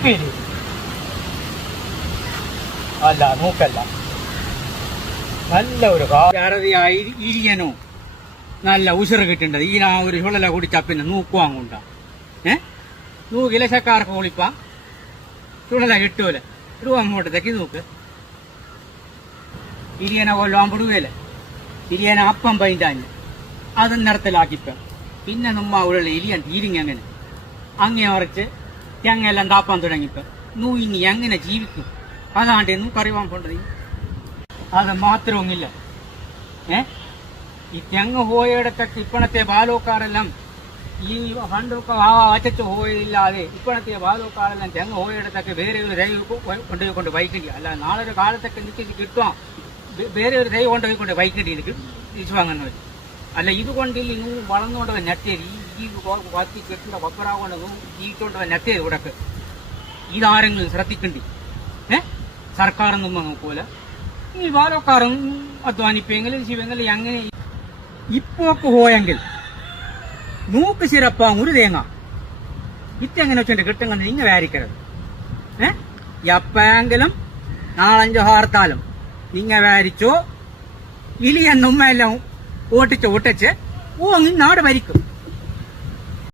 ഉപ്പിരി അല്ല നോക്കല്ല നല്ല ഒരു ഭാരതിയായി ഇരിയനോ നല്ല ഉശറ് കിട്ടേണ്ടത് ഈ ഒരു ചുളല കുടിച്ചാ പിന്നെ നൂക്കുവാങ്ങുണ്ട നൂക്കിലെ ചക്കാർക്ക് ഒളിപ്പാ ചുളല കിട്ടൂല ഇടുവാ അങ്ങോട്ടത്തേക്ക് നോക്ക് ഇരിയനെ കൊല്ലാൻ പെടുകയില്ല ഇരിയനെ അപ്പം പൈൻ്റാഞ്ഞ് അത് നിറത്തിലാക്കിപ്പ പിന്നെ നമ്മ ഉള്ള ഇരിയൻ തീരിങ് അങ്ങനെ അങ്ങേ മറിച്ച് ഞങ്ങെല്ലാം താപ്പാൻ തുടങ്ങിപ്പോ നൂ ഇനി എങ്ങനെ ജീവിക്കും അതാണ്ട് നൂക്കറിവാൻ കൊണ്ടത് അത് മാത്രവുമില്ല ഈ തെങ്ങ് പോയിടത്തൊക്കെ ഇപ്പണത്തെ ബാലോക്കാരെല്ലാം ഈ പണ്ടൊക്കെ അച്ചച്ച് പോയില്ലാതെ ഇപ്പണത്തെ ബാലോക്കാരെല്ലാം തെങ്ങ് പോയിടത്തൊക്കെ വേറെ ഒരു ദൈവ കൊണ്ടുപോയിക്കൊണ്ട് വൈക്കേണ്ടി അല്ല നാളെ ഒരു കാലത്തൊക്കെ നിൽക്കി കിട്ടുവാൻ വേറെ ഒരു ദൈവം കൊണ്ടുപോയിക്കൊണ്ട് വൈക്കേണ്ടി വിശ്വാങ്ങുന്നവർ അല്ല ഇതുകൊണ്ടില്ല നൂ വളർന്നുകൊണ്ടവൻ നെറ്റേരി ഈ കത്തി കെട്ടുന്ന കൊപ്പറാകൊണ്ട് നൂ ജീവിച്ചുകൊണ്ടവൻ നെറ്റേരി ഇവിടക്ക് ഇതാരെങ്കിലും ശ്രദ്ധിക്കണ്ടി സർക്കാരൊന്നും നോക്കൂല ഈ ബാലോക്കാരും അധ്വാനിപ്പെങ്കിലും ശിവെങ്കിലും അങ്ങനെ ഇപ്പോക്ക് പോയെങ്കിൽ നൂക്ക് ശിരപ്പാ ഒരു തേങ്ങ ഇറ്റെങ്ങനെ വെച്ചോണ്ട് കിട്ടുന്നത് ഇങ്ങനെ വേരിക്കരുത് എപ്പെങ്കിലും നാലഞ്ചോ ഹാർത്താലും ഇങ്ങ വേരിച്ചോ ഇലിയെന്നുമ്മ എല്ലാം ഓട്ടിച്ച് ഓട്ടിച്ച് ഓ നാട് ഭരിക്കും